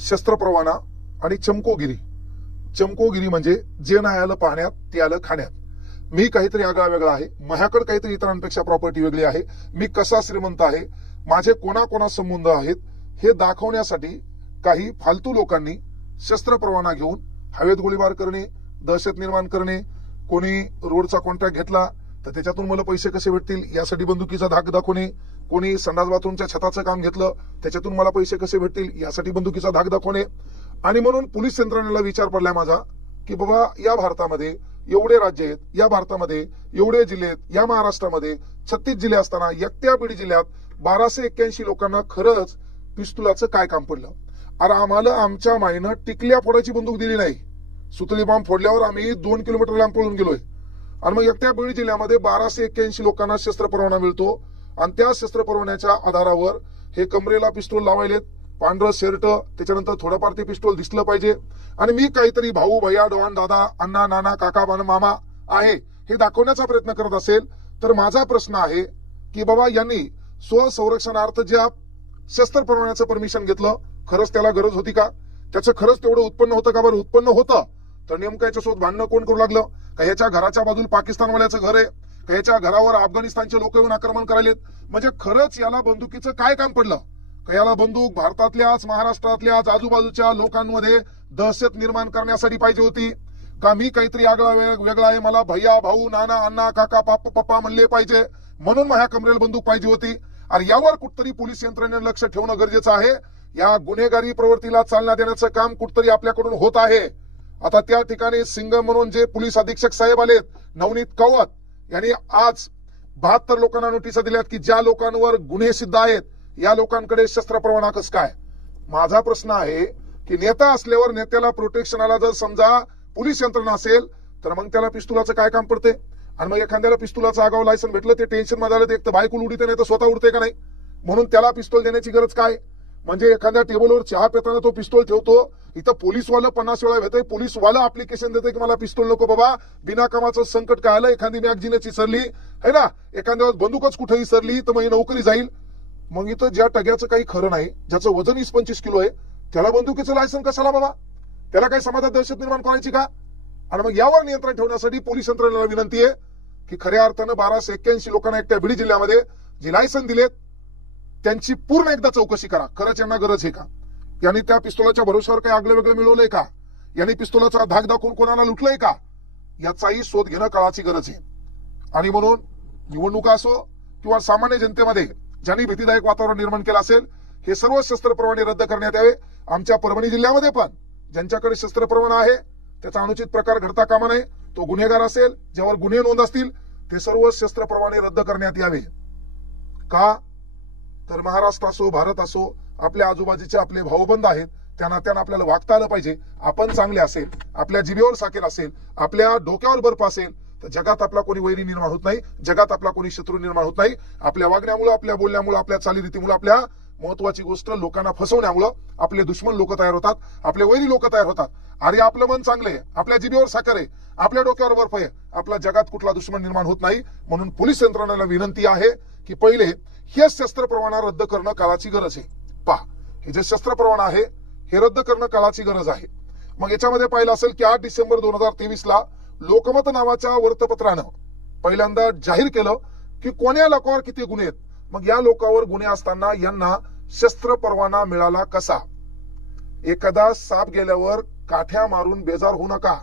शस्त्र परवाना आणि चमकोगिरी म्हणजे जे नाही आलं पाहण्यात ते आलं खाण्यात. मी काहीतरी आगळा वेगळा आहे, माझ्याकडे काहीतरी इतरांपेक्षा प्रॉपर्टी वेगळी आहे, मी कसा श्रीमंत आहे, माझे कोणा संबंध आहेत हे दाखवण्यासाठी काही फालतू लोकांनी शस्त्र परवाना घेऊन हवेत गोळीबार करणे, दहशत निर्माण करणे, कोणी रोडचा कॉन्ट्रॅक्ट घेतला तर त्याच्यातून मला पैसे कसे भेटतील यासाठी बंदुकीचा धाक दाखवणे, कोणी संडास बाथरूमच्या छताचं काम घेतलं त्याच्यातून मला पैसे कसे भेटतील यासाठी बंदुकीचा धाक दाखवणे. आणि म्हणून पोलीस यंत्रणेला विचार पडलाय माझा की बाबा या भारतामध्ये एवढे राज्य आहेत, या भारतामध्ये एवढे जिल्हे आहेत, या महाराष्ट्रामध्ये 36 जिल्हे असताना एकट्या बीड जिल्ह्यात 1281 लोकांना खरंच पिस्तुलाचं काय काम पडलं. अरे आम्हाला आमच्या माईनं टिकल्या फोडायची बंदूक दिली नाही, सुतळी बॉम्ब फोडल्यावर आम्ही 2 किलोमीटर लांब पळून गेलोय. आणि मग एकट्या बीड जिल्ह्यामध्ये 1281 लोकांना शस्त्र परवाना मिळतो आणि त्या शस्त्र परवान्याच्या आधारावर हे कमरेला पिस्तूल लावायलेत, पांढरं शर्ट, त्याच्यानंतर थोडंफार ते पिस्तूल दिसलं पाहिजे आणि मी काहीतरी भाऊ भैया डोहान दादा अण्णा नाना काका मामा आहे हे दाखवण्याचा प्रयत्न करत असेल तर माझा प्रश्न आहे की बाबा यांनी स्वसंरक्षणार्थ ज्या शस्त्र परवान्याचं परमिशन घेतलं खरंच त्याला गरज होती का, त्याचं खरंच तेवढं उत्पन्न होतं का. बरं उत्पन्न होतं तर नेमकं याच्यासोबत भांडणं कोण करू लागलं. का ह्याच्या घराच्या बाजूला पाकिस्तानवाल्याचं घर आहे, का ह्याच्या घरावर अफगाणिस्तानचे लोक येऊन आक्रमण करायलेत. म्हणजे खरंच याला बंदुकीचं काय काम पडलं का. याला बंदूक भारतातल्याच महाराष्ट्रातल्याच आजूबाजूच्या लोकांमध्ये दहशत निर्माण करण्यासाठी पाहिजे होती का. मी काहीतरी आगळा वेगळा आहे, मला भैया भाऊ नाना अण्णा काका पप्पा म्हणले पाहिजे म्हणून माझ्या कमरेला बंदूक पाहिजे होती. आणि यावर कुठतरी पोलीस यंत्रणेने लक्ष ठेवणं गरजेचं आहे. या गुन्हेगारी प्रवृत्तीला चालना देण्याचं काम कुठतरी आपल्याकडून होत आहे. आता त्या ठिकाणी सिंगम म्हणून जे पोलीस अधीक्षक साहेब आलेत नवनीत कौवत यांनी आज 72 लोकांना नोटिसा दिल्यात की ज्या लोकांवर गुन्हे सिद्ध आहेत या लोकांकडे शस्त्र परवाना कसं काय. माझा प्रश्न आहे की नेता असल्यावर नेत्याला प्रोटेक्शनाला जर समजा पोलीस यंत्रणा असेल तर मग त्याला पिस्तुलाचं काय काम पडते. आणि मग एखाद्याला पिस्तुलाचं आगाऊ लायसन भेटलं ते टेन्शन मध्ये आलं एक तर बायकोल उडीते नाही तर स्वतः उडते का नाही, म्हणून त्याला पिस्तूल देण्याची गरज काय. म्हणजे एखाद्या टेबलवर चहा पिताना तो पिस्तूल ठेवतो, इथं पोलीसवाला 50 वेळा भेटतंय, पोलीसवाला अप्लिकेशन देतोय की मला पिस्तूल नको बाबा, बिना कामाचं संकट काय आलं, एखादी मॅगझिनच विसरली है ना, एखाद्या बंदूकच कुठे विसरली तर मग नोकरी जाईल. मग इथं ज्या टग्याचं काही खरं नाही, ज्याचं वजन 20-25 किलो आहे त्याला बंदुकीचं लायसन कशाला बाबा, त्याला काही समाजात दहशत निर्माण करायची का. आणि मग यावर नियंत्रण ठेवण्यासाठी पोलीस यंत्रणेला विनंती आहे की खऱ्या अर्थानं 1281 लोकांना एकट्या बीड जिल्ह्यामध्ये जे लायसन दिलेत त्यांची पूर्ण एकदा चौकशी करा. खरंच यांना गरज आहे का, यांनी त्या पिस्तुलाच्या भरोश्यावर काही आगळं वेगळं मिळवलंय का, यांनी पिस्तुलाचा धाक दाखवून कोणाला लुटलंय का, याचाही शोध घेणं काळाची गरज आहे. आणि म्हणून निवडणुका असो किंवा सामान्य जनतेमध्ये ज्यांनी भीतीदायक वातावरण निर्माण केलं असेल हे सर्व शस्त्र परवाने रद्द करण्यात यावे. आमच्या परभणी जिल्ह्यामध्ये पण ज्यांच्याकडे शस्त्र परवाना आहे त्याचा अनुचित प्रकार घडता कामा नये, तो गुन्हेगार असेल ज्यावर गुन्हे नोंद असतील ते सर्व शस्त्र परवाने रद्द करण्यात यावे. का तर महाराष्ट्र असो भारत असो आपल्या आजूबाजूचे आपले भाऊबंद आहेत, त्या नात्यानं आपल्याला वागता आलं पाहिजे. आपण चांगले असेल, आपल्या जिभेवर साकेर असेल, आपल्या डोक्यावर बर्फ असेल तर जगात आपला कोणी वैरी निर्माण होत नाही, जगात आपला कोणी शत्रू निर्माण होत नाही. आपल्या वागण्यामुळे, आपल्या बोलण्यामुळे, आपल्या चालीरीतीमुळे, आपल्या महत्वाची गोष्ट लोकांना फसवण्यामुळे आपले दुश्मन लोक तयार होतात, आपले वैरी लोक तयार होतात. अरे आपलं मन चांगलं आहे, आपल्या जिभेवर साखर आहे, आपल्या डोक्यावर बर्फ आहे, आपल्या जगात कुठला दुश्मन निर्माण होत नाही. म्हणून पोलीस यंत्रणेला विनंती आहे की पहिले हे शस्त्र परवाना रद्द करणं काळाची गरज आहे. पहा, हे जे शस्त्र परवाना आहे हे रद्द करणं काळाची गरज आहे. मग याच्यामध्ये पाहिलं असेल की 8 डिसेंबर 2023 ला लोकमत नावाच्या वृत्तपत्रानं पहिल्यांदा जाहीर केलं की कोण्या लोकांवर किती गुन्हे आहेत. मग या लोकांवर गुन्हे असताना यांना शस्त्र परवाना मिळाला कसा. एखादा साप गेल्यावर काठ्या मारून बेजार होऊ नका.